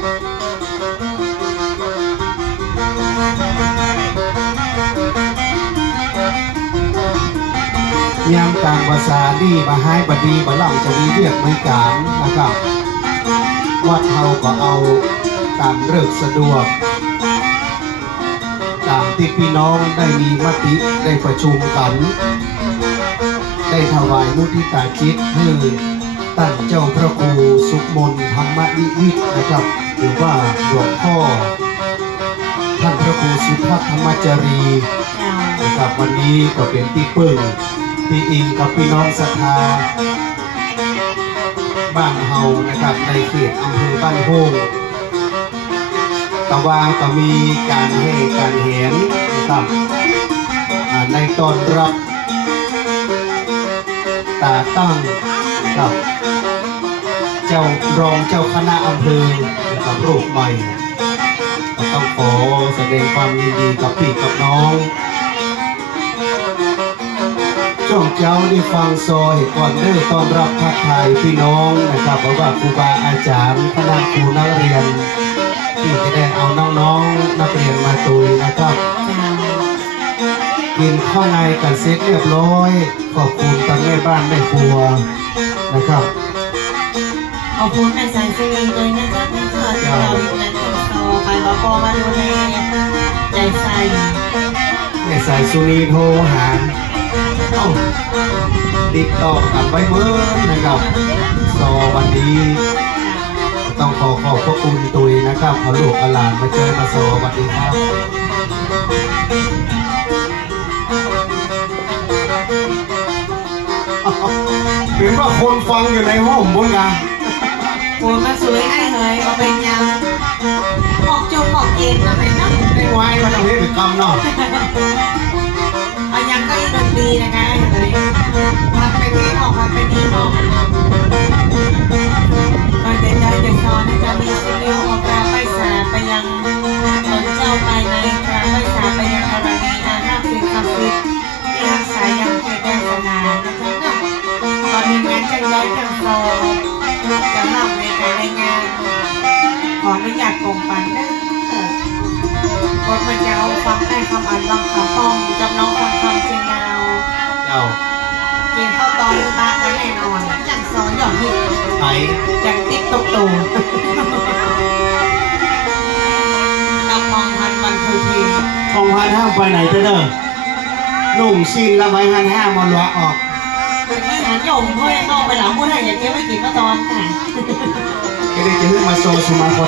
ยามกลางภาษาดีมาให้บดีบล่ำจะมีเรียกไม่การนะครับวัดเฮาก็เอาตามเลิกสะดวกตามที่พี่น้องได้มีมติได้ประชุมกัน ได้ถวายมุทิตาจิตคือตั้งเจ้าพระครูสุขมนต์ธ รรมนิวิทย์นะครับ หรือว่าหลวงพ่อท่านพระครูสุทัศน์ธรรมจารีนะครับวันนี้ก็เป็นที่ปึ้งที่อิงกับพี่น้องศรัทธาบ้านเฮานะครับในเขตอำเภอบ้านโฮงแต่ว่าก็มีการให้การเห็นนะครับในตอนรับตาตั้งกับ เจ้ารองเจ้าคณะอำเภอนะครับรูปใหม่ก็ต้องขอแสดงความยินดีกับพี่กับน้องช่วงเจ้าได้ฟังซอยก่อนเด้อต้อนรับทักทายพี่น้องนะครับเพราะว่าครูบาอาจารย์คณะครูนักเรียนที่จะได้เอาน้องๆนักเรียนมาตุยนะครับกินข้าวในกันเสร็จเรียบร้อยขอบคุณทั้งแม่บ้านแม่ครัวนะครับ ขอบคุณในสายสวีเลยนะจ๊ะที่เกิดเราอยู่ในต้นโตไปบกมาดูแลใจใส่แม่สายสุนีโทรหาเอ้าติดต่อกันไว้เมื่อนะครับซอวันนี้ต้องขอขอบพระคุณตุยนะครับเอาลูกเอาหลานมาเจอมาสวัสดีครับเห็นว่าคนฟังอยู่ในห้องบนกัน กรรมเนาะเอายังก็ดนตรีนะคะเฮ้ยพักไปนี้ออกพักไปนี้ออกก่อนเดินใจจะสอนนะจ๊ะมีสกิลออกกาไปสาไปยังตนเจ้าไปในกาไปสาไปยังธรณีอาณาสิทธิ์ศักดิ์สิทธิ์ที่รักษายังเขตแดนสนานนะคะเนาะตอนนี้งานจังย้อยจังโซจะล่าในการรายงานขออนุญาตกงปันนะ ดมาเจ้าฟังได้คำอ่านวังขาป้องจำน้องฟังคำเชียงดาวเจ้ากินข้าตอนบ้าแน่นอนจังซอนหย่อนหิไผ่จังติ๊กตกตูนำมองพันวันคือทีทองพันห้ามไปไหนเด้อนุ่มชินละไว้หันห้ามมันละออกเมื่อกี้หันโยมเพื่อนนอกไปหลังพูดให้อย่าเก็บไว้กินมาตอนค่ะก็ได้จะให้มาโซสุมาโค